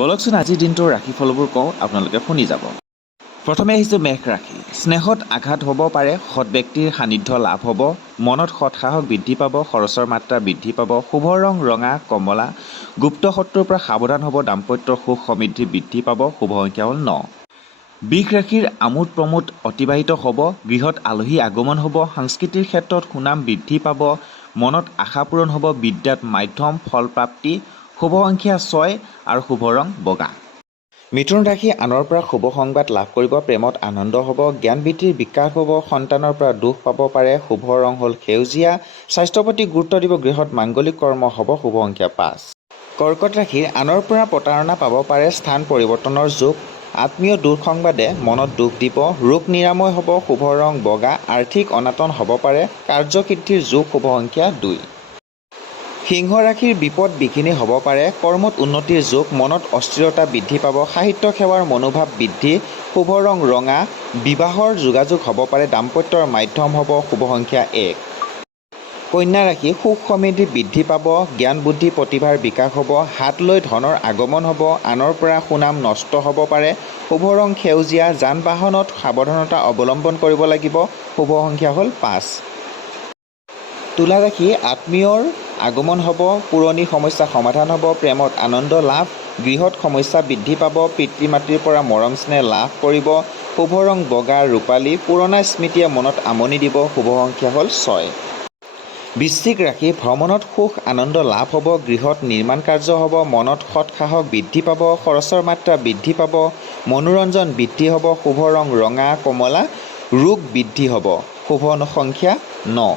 বলকচোন আজিৰ দিনটোৰ ৰাশিফলবোৰ কওঁ, আপোনালোকে শুনি যাব। প্ৰথমে আহিছোঁ মেষ ৰাশি। স্নেহত আঘাত হ'ব পাৰে, সৎ ব্যক্তিৰ সান্নিধ্য লাভ হ'ব, মনত সৎসাহস বৃদ্ধি পাব, খৰচৰ মাত্ৰা বৃদ্ধি পাব, শুভ ৰং ৰঙা কমলা, গুপ্ত শত্ৰুৰ পৰা সাৱধান হ'ব, দাম্পত্যৰ সুখ সমৃদ্ধি বৃদ্ধি পাব, শুভ সংখ্যা হ'ল 9। বৃষ ৰাশিৰ আমোদ প্ৰমোদ অতিবাহিত হ'ব, গৃহত আলহী আগমন হ'ব, সংস্কৃতিৰ ক্ষেত্ৰত সুনাম বৃদ্ধি পাব, মনত আশা পূৰণ হ'ব, বিদ্যাত মাধ্যম ফলপ্ৰাপ্তি, শুভ সংখ্যা 6 আৰু শুভ ৰং বগা। মিথুন ৰাশি আনৰ পৰা শুভ সংবাদ লাভ কৰিব, প্ৰেমত আনন্দ হ'ব, জ্ঞান বৃদ্ধিৰ বিকাশ হ'ব, সন্তানৰ পৰা দুখ পাব পাৰে, শুভ ৰং হ'ল সেউজীয়া, স্বাস্থ্যৰ প্ৰতি গুৰুত্ব দিব, গৃহত মাংগলিক কৰ্ম হ'ব, শুভ সংখ্যা 5। কৰ্কট ৰাশিৰ আনৰ পৰা প্ৰতাৰণা পাব পাৰে, স্থান পৰিৱৰ্তনৰ যোগ, আত্মীয় দুঃসংবাদে মনত দুখ দিব, ৰোগ নিৰাময় হ'ব, শুভ ৰং বগা, আৰ্থিক অনাটন হ'ব পাৰে, কাৰ্যসিদ্ধিৰ যোগ, শুভ সংখ্যা 2। সিংহ ৰাশিৰ বিপদ বিঘিনি হ'ব পাৰে, কৰ্মত উন্নতিৰ যোগ, মনত অস্থিৰতা বৃদ্ধি পাব, সাহিত্য সেৱাৰ মনোভাৱ বৃদ্ধি, শুভ ৰং ৰঙা, বিবাহৰ যোগাযোগ হ'ব পাৰে, দাম্পত্যৰ মাধ্যম হ'ব, শুভ সংখ্যা 1। কন্যা ৰাশি সুখ সমৃদ্ধি বৃদ্ধি পাব, জ্ঞান বুদ্ধি প্ৰতিভাৰ বিকাশ হ'ব, হাত লৈ ধনৰ আগমন হ'ব, আনৰ পৰা সুনাম নষ্ট হ'ব পাৰে, শুভ ৰং সেউজীয়া, যান বাহনত সাৱধানতা অৱলম্বন কৰিব লাগিব, শুভ সংখ্যা হ'ল 5। তুলা ৰাশি আত্মীয়ৰ আগমন হ'ব, পুৰণি সমস্যা সমাধান হ'ব, প্ৰেমত আনন্দ লাভ, গৃহত সমস্যা বৃদ্ধি পাব, পিতৃ মাতৃৰ পৰা মৰম স্নেহ লাভ কৰিব, শুভ ৰং বগা ৰূপালী, পুৰণা স্মৃতিয়ে মনত আমনি দিব, শুভ সংখ্যা হ'ল 6। বৃশ্চিক ৰাশি ভ্ৰমণত সুখ আনন্দ লাভ হ'ব, গৃহত নিৰ্মাণ কাৰ্য হ'ব, মনত সৎসাহস বৃদ্ধি পাব, খৰচৰ মাত্ৰা বৃদ্ধি পাব, মনোৰঞ্জন বৃদ্ধি হ'ব, শুভ ৰং ৰঙা কমলা, ৰোগ বৃদ্ধি হ'ব, শুভ সংখ্যা 9।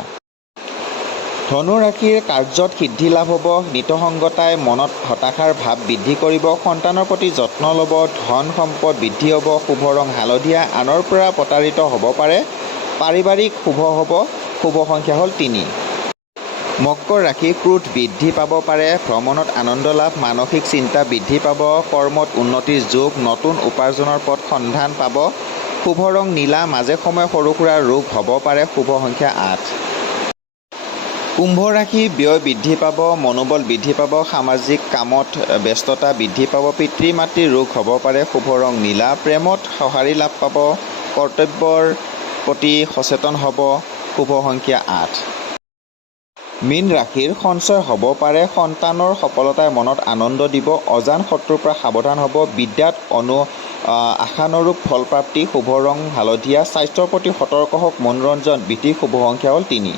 ধনু ৰাশিৰ কাৰ্যত সিদ্ধি লাভ হ'ব, নিতসংগতাই মনত হতাশাৰ ভাৱ বৃদ্ধি কৰিব, সন্তানৰ প্ৰতি যত্ন ল'ব, ধন সম্পদ বৃদ্ধি হ'ব, শুভ ৰং হালধীয়া, আনৰ পৰা প্ৰতাৰিত হ'ব পাৰে, পাৰিবাৰিক শুভ হ'ব, শুভ সংখ্যা হ'ল 3। মকৰ ৰাশি ক্ৰোধ বৃদ্ধি পাব পাৰে, ভ্ৰমণত আনন্দ লাভ, মানসিক চিন্তা বৃদ্ধি পাব, কৰ্মত উন্নতিৰ যোগ, নতুন উপাৰ্জনৰ পথ সন্ধান পাব, শুভ ৰং নীলা, মাজে সময়ে সৰু সুৰা ৰোগ হ'ব পাৰে, শুভ সংখ্যা 8। কুম্ভ ৰাশি ব্যয় বৃদ্ধি পাব, মনোবল বৃদ্ধি পাব, সামাজিক কামত ব্যস্ততা বৃদ্ধি পাব, পিতৃ মাতৃৰ ৰোগ হ'ব পাৰে, শুভ ৰং নীলা, প্ৰেমত সঁহাৰি লাভ পাব, কৰ্তব্যৰ প্ৰতি সচেতন হ'ব, শুভ সংখ্যা 8। মীন ৰাশিৰ সঞ্চয় হ'ব পাৰে, সন্তানৰ সফলতাই মনত আনন্দ দিব, অজান শত্ৰুৰ পৰা সাৱধান হ'ব, বিদ্যাত আশানুৰূপ ফলপ্ৰাপ্তি, শুভ ৰং হালধীয়া, স্বাস্থ্যৰ প্ৰতি সতৰ্ক হওক, মনোৰঞ্জন বৃদ্ধি, শুভ সংখ্যা হ'ল 3।